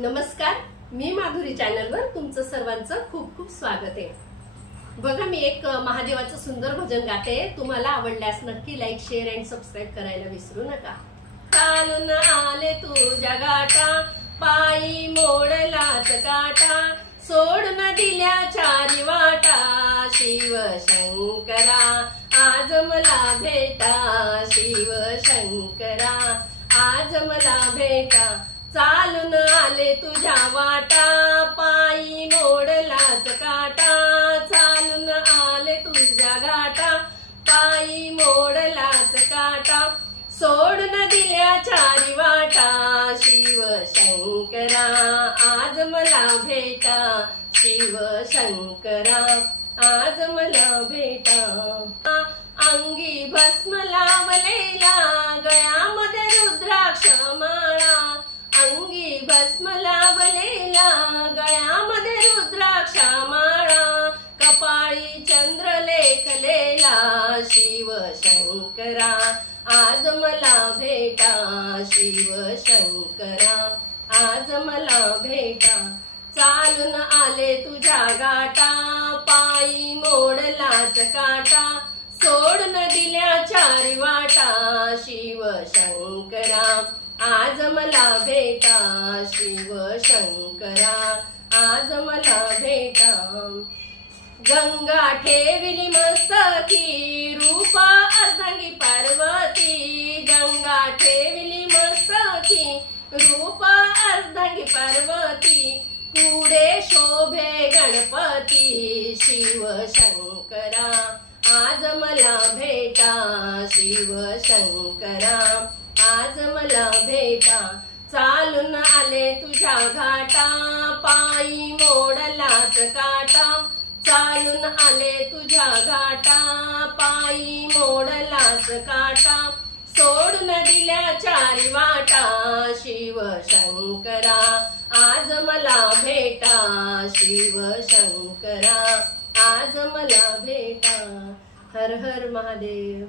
नमस्कार, मी माधुरी चॅनलवर तुमचं सर्वांचं खूप खूप स्वागत आहे। बघा, मी एक महादेवाचं सुंदर भजन गाते। तुम्हाला आवडल्यास नक्की लाईक, शेअर आणि सबस्क्राइब करायला विसरू नका। चालून आले तुझ्या गाटा, पायी मोडलाच काटा, सोडून दिल्या चारी वाटा, शिव शंकरा आज मला भेटा, शिव शंकरा आज मला भेटा। चालून आले तुझ्या वाटा, पायी मोडलाच काटा, चालून आले तुझ्या गाटा, पायी मोडलाच काटा, सोडून दिल्या चारी वाटा, शिव शंकरा आज मला भेटा, शिव शंकरा आज मला भेटा। अंगी भस्म लावलेला, गळ्यामध्ये रुद्राक्ष माळा, अंगी भस्म लावलेला, गळ्यामध्ये रुद्राक्ष माळा, कपाळी चंद्र लेखलेला, शिव शंकरा आज मला भेटा, शिव शंकरा आज मला भेटा। चालून आले तुझ्या गाटा, पायी मोडलाच काटा, सोडून दिल्या चारी वाटा, शिव शंकरा आज मला भेटा, शिव शंकरा आज मला भेटा। गंगा ठेविली मस्तकी, रूपा अर्धांगी पार्वती, गंगा ठेविली मस्तकी, रूपा अर्धांगी पार्वती, पुढे शोभे गणपती, शिव शंकरा आज मला भेटा, शिव शंकरा आज मला भेटा। चालून आले तुझ्या घाटा, पायी मोडलाच काटा, चालून आले तुझ्या घाटा, पायी मोडलाच काटा, सोडून दिल्या चारी वाटा, शिव शंकरा आज मला भेटा, शिव शंकरा आज मला भेटा। हर हर महादेव।